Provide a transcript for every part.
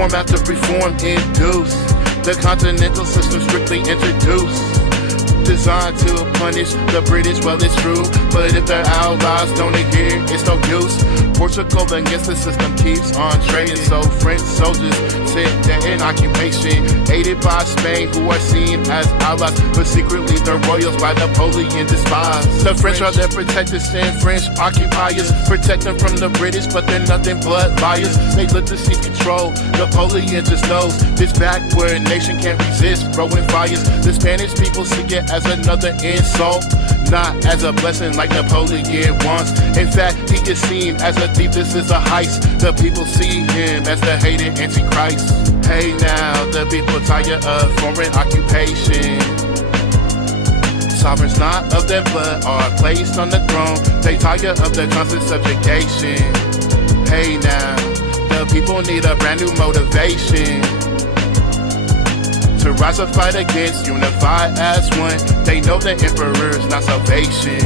reform after reform induced. The continental system strictly introduced, designed to punish the British, well it's true, but if their allies don't adhere, it's no use. Portugal against the system keeps on trading, so French soldiers sit there in occupation, aided by Spain, who are seen as allies, but secretly they're royals by Napoleon despised. The French are their protectors and French occupiers, protect them from the British, but they're nothing but liars. They look to seek control, Napoleon just knows this backward nation can't resist growing fires. The Spanish people see it as another insult, not as a blessing like Napoleon wants. In fact, he is seen as a thief, this is a heist. The people see him as the hated antichrist. Hey now, the people tired of foreign occupation. Sovereigns not of their blood are placed on the throne. They tired of the constant subjugation. Hey now, the people need a brand new motivation to rise up, fight against, unify as one. They know the emperor's not salvation.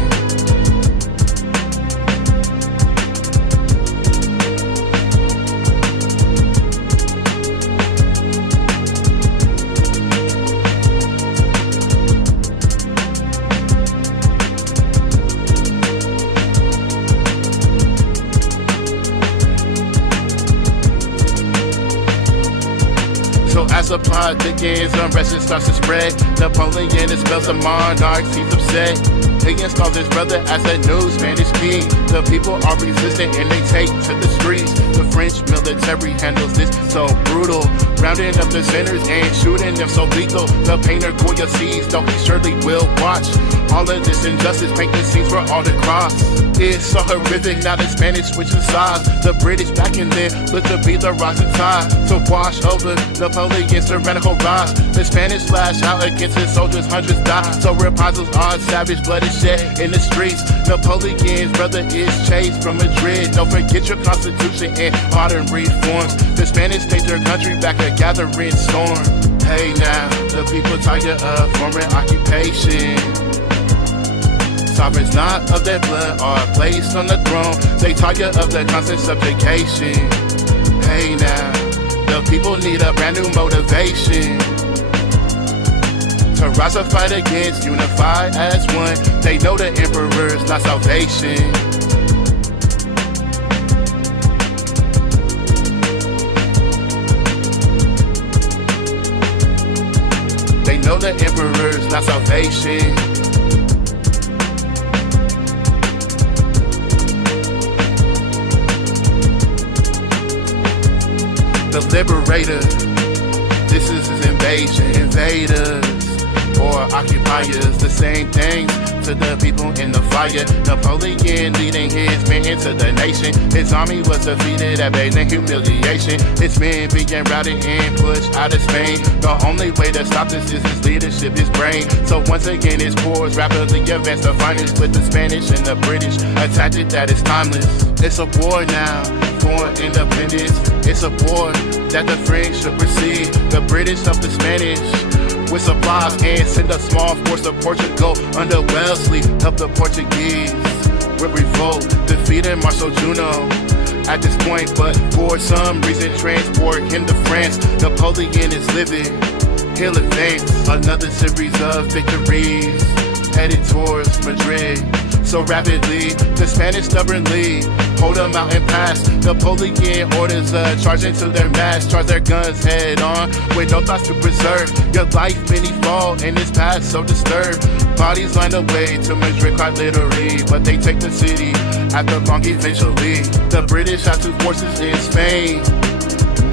So as the plot begins, unrest starts to spread. Napoleon expels the monarchs, he's upset. He installs his brother as the new Spanish king. The people are resistant and they take to the streets. The French military handles this so brutal, rounding up the sinners and shooting them so lethal. The painter Goya sees, though he surely will watch all of this injustice, paint the scenes for all to cross. It's so horrific, now the Spanish switching sides. The British back in then look to be the rising tide, to wash over Napoleon's tyrannical rise. The Spanish lash out against his soldiers, hundreds die. So reprisals are savage, blood is shed in the streets. Napoleon's brother is chased from Madrid. Don't forget your constitution and modern reforms. The Spanish take their country back, a gathering storm. Hey now, the people tired of foreign occupation. Sovereigns not of their blood are placed on the throne. They tired of the constant subjugation. Hey now, the people need a brand new motivation to rise up, fight against, unify as one. They know the emperor's not salvation. They know the emperor's not salvation. The Liberator, this is his invasion. Invaders or occupiers, the same things to the people in the fire. Napoleon leading his men into the nation. His army was defeated at Bayonne humiliation. His men began routed and pushed out of Spain. The only way to stop this is his leadership, his brain. So once again his wars rapidly advance the finest, with the Spanish and the British a tactic that is timeless. It's a war now for independence. It's a war that the French should proceed. The British help the Spanish with supplies and send a small force to Portugal under Wellesley. Help the Portuguese with revolt, defeating Marshal Juno at this point, but for some reason transport him to France. Napoleon is livid, he'll advance another series of victories, headed towards Madrid. So rapidly, the Spanish stubbornly hold a mountain pass. Napoleon orders a charge into their mass, charge their guns head on with no thoughts to preserve your life. Many fall in this path so disturbed. Bodies line the way to Madrid quite literally, but they take the city after long eventually. The British have two forces in Spain.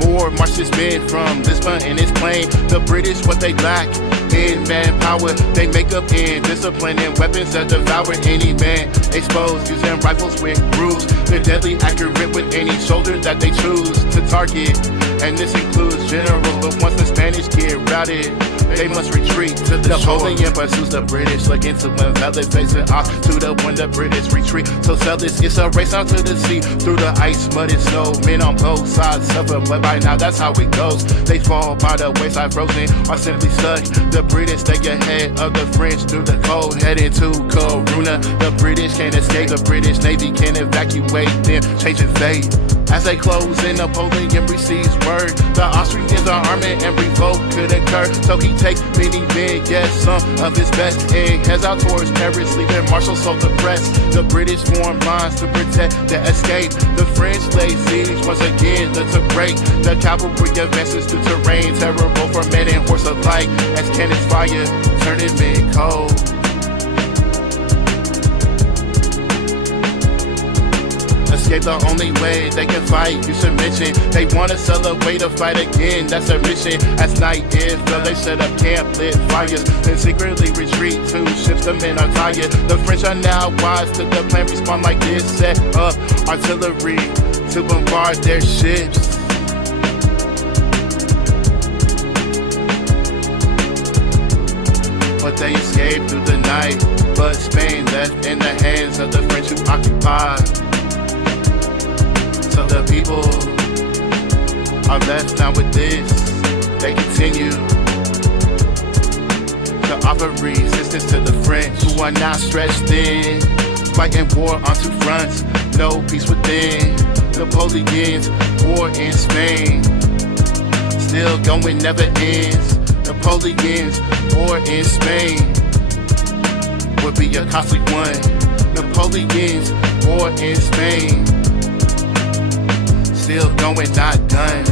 More marches men from Lisbon and its plain. The British, what they lack in manpower, they make up in discipline and weapons that devour any man. Exposed using rifles with grooves, they're deadly accurate with any shoulder that they choose to target. And this includes generals, but once the Spanish get routed, they must retreat to the shore. Napoleon pursues the British, looking to envelop, facing off to the when the British retreat. So zealous, it's a race out to the sea, through the ice, mud and snow. Men on both sides suffer, but by now that's how it goes. They fall by the wayside, frozen or simply stuck. The British stay ahead of the French through the cold, heading to Corunna. The British can't escape, the British Navy can't evacuate them, changing fate. As they close in, Napoleon receives word. The Austrians are arming and revolt could occur. So he takes many men, yes, some of his best, and heads out towards Paris, leaving Marshal so depressed. The British form lines to protect the escape. The French lay siege once again to break. The cavalry advances through terrain, terrible for men and horse alike, as cannons fire, turning men cold. Escape the only way they can fight, you should mention. They wanna sell a way to fight again, that's their mission. As night is, well, they set up camp, lit fires, then secretly retreat to ships, the men are tired. The French are now wise to the plan, respond like this, set up artillery to bombard their ships. But they escaped through the night, but Spain left in the hands of the French who occupied. So the people are left now with this. They continue to offer resistance to the French, who are now stretched thin, fighting war on two fronts, no peace within. Napoleon's war in Spain, still going, never ends. Napoleon's war in Spain would be a costly one. Napoleon's war in Spain, still going, not done.